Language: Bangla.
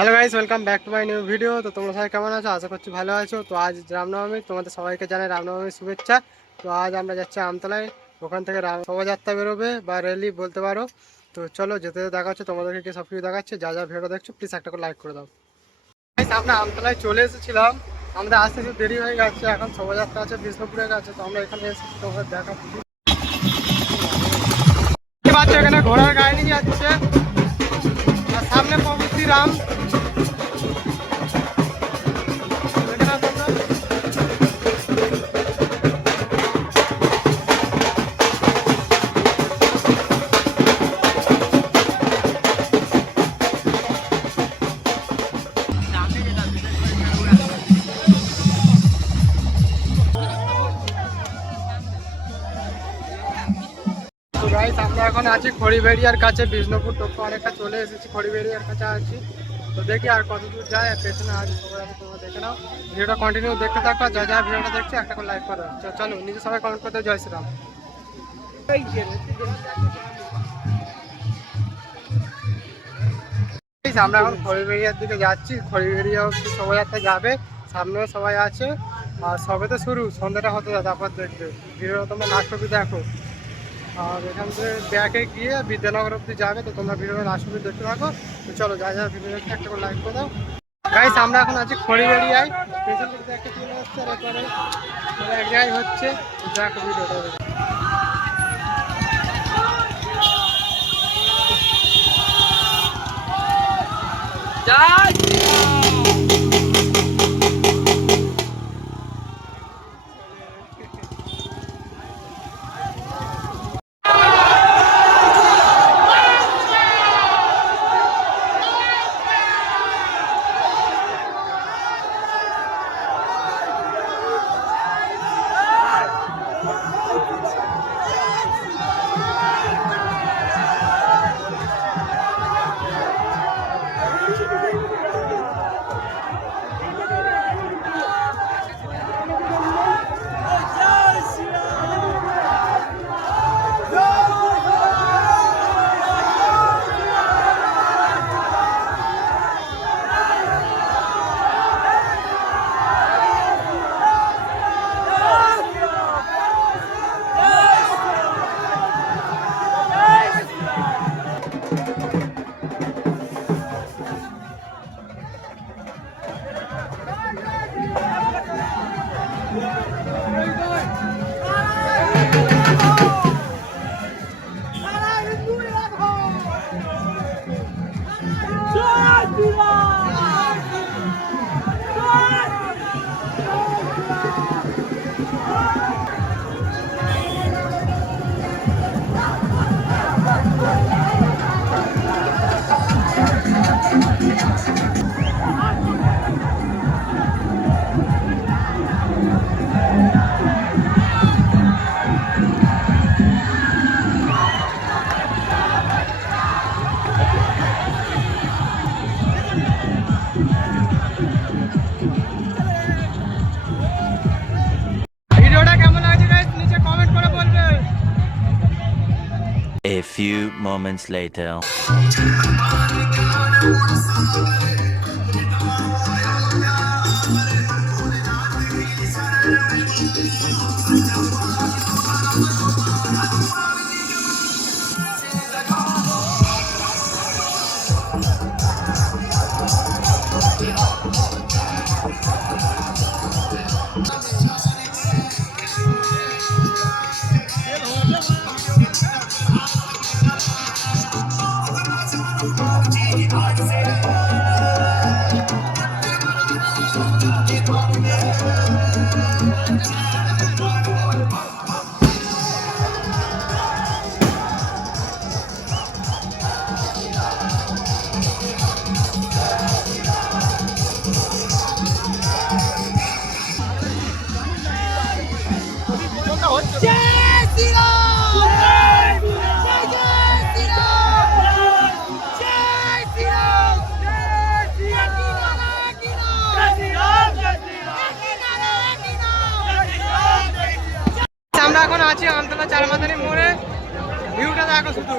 Hello guys, welcome back to my new video. তো তোমরা সবাই কেমন আছো? আশা করছি ভালো আছো। তো আজ রামনবমী, তোমাদের সবাইকে জানাই রামনবমীর শুভেচ্ছা। তো আজ আমরা যাচ্ছি আমতলায়, ওখান থেকে শোভাযাত্রা বেরোবে বা র্যালি বলতে পারো। তো চলো যেতে যেতে দেখা হচ্ছে, তোমাদেরকে কি সব কিছু দেখাচ্ছে। যা যা ভিডিও দেখছো প্লিজ একটা করে লাইক করে দাও। গাইস, আমরা আমতলায় চলে এসেছিলাম, আমাদের আসতে একটু দেরি হয়ে গেছে। এখন শোভাযাত্রা আছে বিষ্ণুপুরের কাছে, তো আমরা এখানে এসেছি তোমাদের দেখাচ্ছি। এখানে ঘোড়ার গাড়ি নিয়ে যাচ্ছে, আর সামনে প্রভু শ্রীরাম। তো গাইস, আমরা এখন আছি খড়িবেড়িয়ার কাছে, বিষ্ণুপুর টোটো অনেকটা চলে এসেছি, খড়িবেড়িয়ার কাছে আছি। তো দেখি আর কত দূর যায়, আর পেছনে আজ সবাই আছে, তোমরা দেখে নাও। ভিডিওটা কন্টিনিউ দেখতে থাকো, যা যা ভিডিওটা দেখছো একটা করে লাইক করো। চলো নিজে সবাই কমেন্ট করতে, জয় শ্রীরাম। আমরা এখন খড়িবেড়িয়ার দিকে যাচ্ছি, খড়িবেড়িয়া অব্দি শোভাযাত্রা যাবে, সামনেও সবাই আছে। আর সবে তো শুরু, সন্ধ্যাটা হতে যায়, তারপর দেখবে ভিডিওটা তোমরা লাস্ট অব্দি দেখো। আর এখান থেকে ব্যাকে গিয়ে বিদ্যানগর অব্দি যাবে, তো তোমরা ভিডিওটা লাস্ট অব্দি দেখতে থাকো। তো চলো যা যা ভিডিও দেখতে একটা করে লাইক করে দাও। গাইস, আমরা এখন আছি খড়িবেড়িয়ায়, পেছন দিকে একটা চলে আসছে, আর এরপরে এক জায়গায় হচ্ছে, দেখো ভিডিওটা। ভিডিওটা কেমন লাগছে গাইস, নিচে কমেন্ট করে বলবে। A few moments later. আমরা এখন আছি আমতলা চারমাথানি মোড়ে, ভিউটা দেখো শুধু।